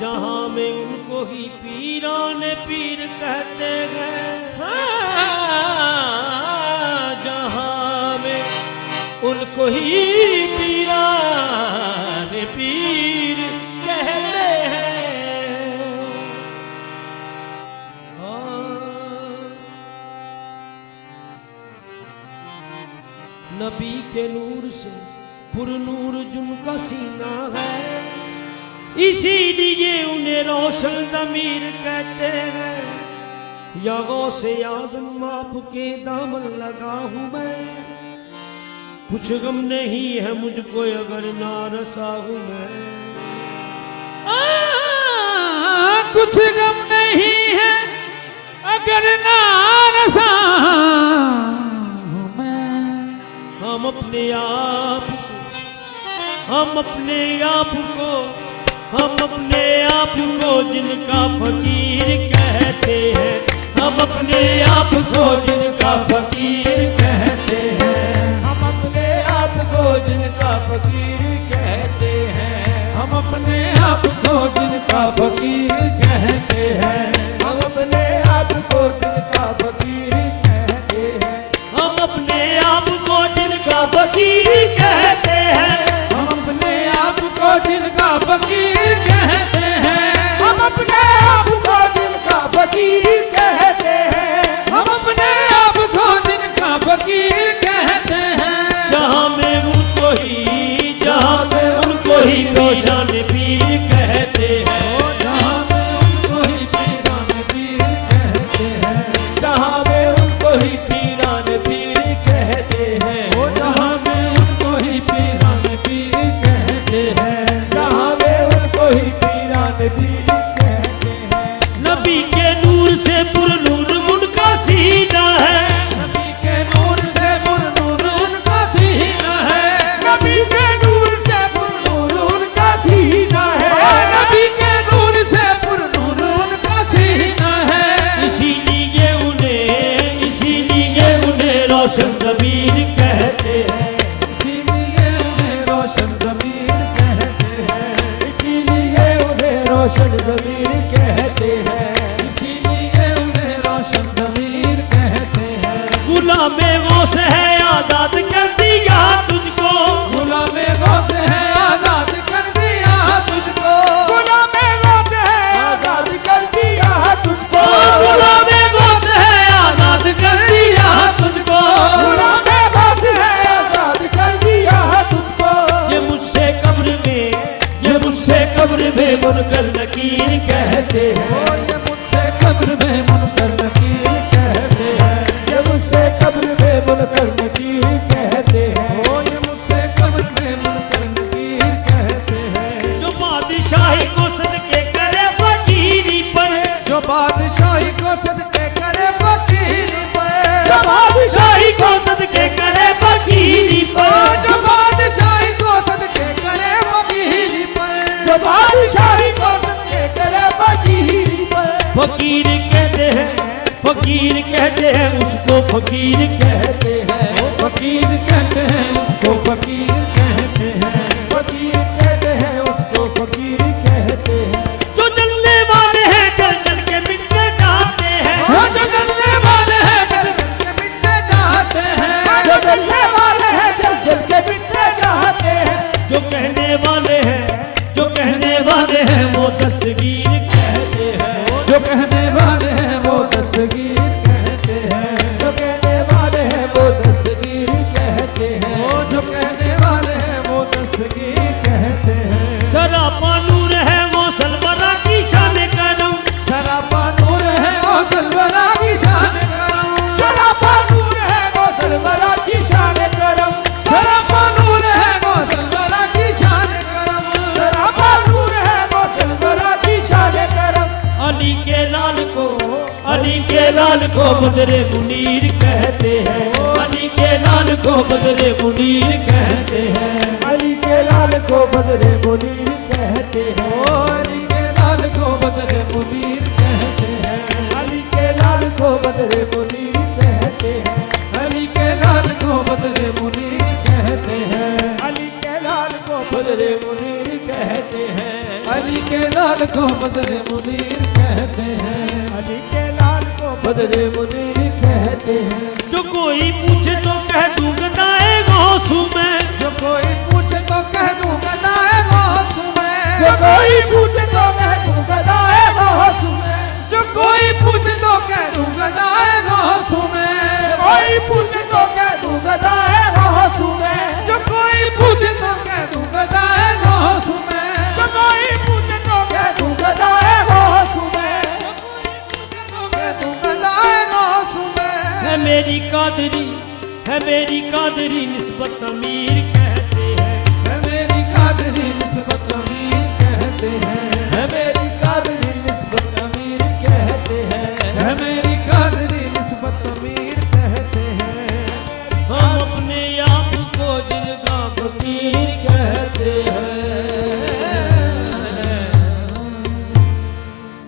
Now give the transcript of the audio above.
जहाँ में उनको ही पीरान पीर कहते हैं। जहाँ में उनको ही पीरान पीर कहते हैं। नबी के नूर से पुरनूर जिनका सीना है, इसीलिए उन्हें रोशन ज़मीर कहते हैं। या गौसे आज़म आपके दामन लगा हूँ मैं, कुछ गम नहीं है मुझको अगर ना रसा हूँ मैं। कुछ गम नहीं है अगर ना रसा हूँ मैं। हम अपने आप को जिनका फकीर कहते हैं। हम अपने आप को जिनका फकीर कहते हैं। हम अपने आप को जिनका फकीर कहते हैं। हम अपने आप को जिनका फकीर कहते हैं। हम अपने आप को जिनका फकीर कहते हैं। हम अपने आप को जिनका फकीर कहते हैं। हम अपने आप को जिनका फकीर कहते हैं। हम अपने आप को जिनका फकीर कहते हैं। हम अपने आप को जिनका फकीर कहते हैं। जहाँ में उनको ही रोशन पीर कहते हैं। जहाँ में उनको ही पीरान पीर कहते हैं। जहाँ में उनको ही पीरान पीर कहते हैं। जहाँ में उनको ही पीरान पीर कहते हैं। जहाँ में उनको ही पीरान पीर कहते हैं। नबी के नूर से पुरनूर उनका सीना है। नबी के नूर से पुरनूर उनका सीना है। नबी के नूर से पुरनूर उनका सीना है। नबी के नूर से पुरनूर उनका सीना है। इसीलिए उन्हें रोशन ज़मीर कहते हैं। इसीलिए उन्हें रोशन ज़मीर कहते हैं। इसीलिए उन्हें रोशन ज़मीर कहते हैं। इसीलिए उन्हें रोशन ज़मीर कहते हैं। गुलामे गौस है आजाद कर दिया तुझको। गुलामे गौस है आजाद कर दिया तुझको। गुलामे गौस है आजाद कर दिया तुझको। गुलामे गौस है आजाद कर दिया तुझको। गुलामे गौस है आजाद कर दिया तुझको। ये मुझसे कब्र में मुनकर नकीर कहते हैं। ये मुझसे कब्र में मुनकर नकीर कहते हैं। ये मुझसे कब्र में मुनकर नकीर कहते हैं। ये मुझसे कब्र में मुनकर नकीर कहते हैं। जो बादशाही को सदके करे फकीरी पर। जो बादशाही को सदके करे फकीरी पर। जो बादशाही को सदके करे फकीरी पर। जो बादशाही को सदके करे फकीरी पर। जो बादशाही को सदके करे फकीरी पर। फकीर कहते हैं उसको फकीर कहते हैं। फकीर कहते हैं उसको फकीर कहते हैं। फकीर कहते हैं उसको फकीर कहते हैं। जो जलने वाले हैं जल जल के मिटने जाते हैं। जो जलने वाले हैं जल जल के मिटने जाते हैं। जो जलने वाले हैं जल जल के मिटने जाते हैं। जो कहने वाले हैं वो दस्तगीर कहते हैं। जो कहने वाले हैं वो दस्तगीर कहते हैं। जो कहने वाले हैं वो दस्तगीर कहते हैं। जो कहने वाले हैं वो दस्तगीर कहते हैं। सरापा नूर है वो सलवरा की शान करम। सरापा नूर है वो सलवरा की शान करम। सरापा नूर है वो सलवरा की शान करम। सरापा नूर है वो सलवरा की शान करम। सरापा नूर है वो सलवरा की शान करम। अली के लाल को बदरे मुनीर कहते हैं। अली के लाल को बदरे मुनीर कहते हैं। अली के लाल को बदरे मुनीर कहते हैं। अली के लाल को बदरे मुनीर कहते हैं। अली के लाल को बदरे मुनीर कहते हैं। अली के लाल को बदरे मुनीर कहते हैं। अली के लाल को बदरे मुनीर कहते हैं। अली के लाल लाल को बदरे मुनीर कहते हैं। अली के लाल को बदरे मुनीर कहते हैं। जो कोई पूछे तो कह दूं गदाए गौसू में, जो कोई पूछे तो कह दूं गदाए गौसू में। जो कोई पूछे तो कह दूं गदाए गौसू में। जो कोई पूछे तो कह दूं गदाए गौसू में। कोई पूछे तो कह दूं गदाए गौसू में। जो कोई पूछे तो कह दूं गदाए गौसू में। जो कोई पूछे तो कह दूं गदाए गौसू में। कह दूं गदाए गौसू में। है मेरी कादरी निस्बत अमीर